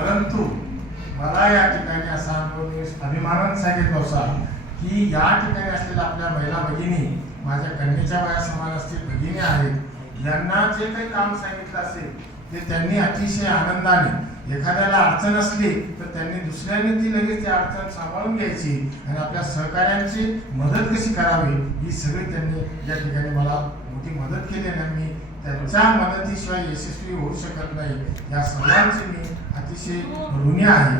परंतु मला या ठिकाणी असा अनुभव अभिमानाने सांगितलं होता की या ठिकाणी असलेल्या आपल्या महिला भगिनी माझ्या कन्येच्या वयासमान असतील भगिनी आहेत, यांना जे काही काम सांगितलं असेल ते त्यांनी अतिशय आनंदाने, एखाद्याला अडचण असली तर त्यांनी दुसऱ्याने ती लगेच ती अडचण सांभाळून घ्यायची आणि आपल्या सहकार्यांची मदत कशी करावी ही सगळी त्यांनी या ठिकाणी मला मोठी मदत केली आणि मी त्यांच्या मदतीशिवाय यशस्वी होऊ शकत नाही. या सर्वांचे मी अतिशय ऋणी आहे.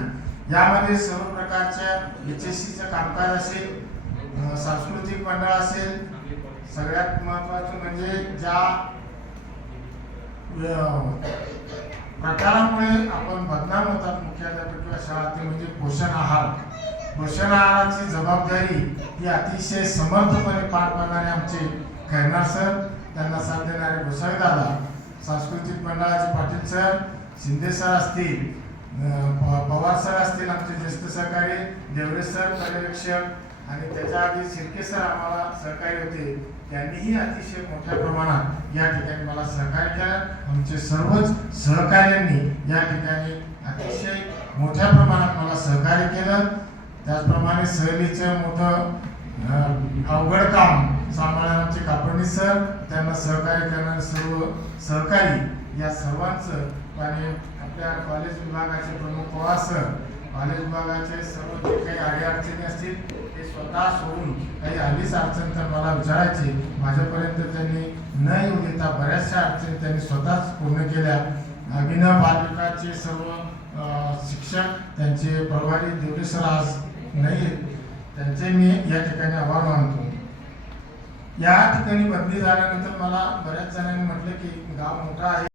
यामध्ये सर्व प्रकारच्या HSCचं कामकाज असेल, सांस्कृतिक मंडळ असेल, सगळ्यात महत्त्वाचं म्हणजे ज्या प्रकारामुळे आपण बदनाम होतात मुख्याध्यापक किंवा शाळा, ते म्हणजे पोषण आहार. पोषण आहाराची जबाबदारी ही अतिशय समर्थपणे पार पाडणारे आमचे खैरनार सर, त्यांना साथ देणारे गोसावी दादा, सांस्कृतिक मंडळाचे पाटील सर, शिंदे सर असतील, पवार सर असतील, आमचे ज्येष्ठ सहकारी देवरे सर पर्यवेक्षक, आणि त्याच्या आधी शिर्के सर आम्हाला सहकारी होते. त्यांनीही अतिशय मोठ्या प्रमाणात या ठिकाणी मला सहकार्य केलं. आमचे सर्वच सहकार्यांनी या ठिकाणी अतिशय मोठ्या प्रमाणात मला सहकार्य केलं. त्याचप्रमाणे सहलीचं मोठं अवघड काम सांभाळणारे आमचे कापडणी सर, त्यांना सहकार्य करणारे सर्व सहकारी, या सर्वांचं, आणि आपल्या कॉलेज विभागाचे प्रमुख पवार सर, कॉलेज विभागाचे सर्व जे काही अडीअडचणी असतील ते स्वतः सोडून, काही आलीच अडचण तर मला विचारायची, माझ्यापर्यंत त्यांनी न येऊ देता बऱ्याचशा अडचणी त्यांनी स्वतःच पूर्ण केल्या. अभिनव बालविकासचे सर्व शिक्षक, त्यांचे प्रभारी देवरे सर आज नाही, त्यांचे मी या ठिकाणी आभार मानतो. या ठिकाणी बदली झाल्यानंतर मला बऱ्याच जणांनी म्हटलं की गाव मोठा आहे.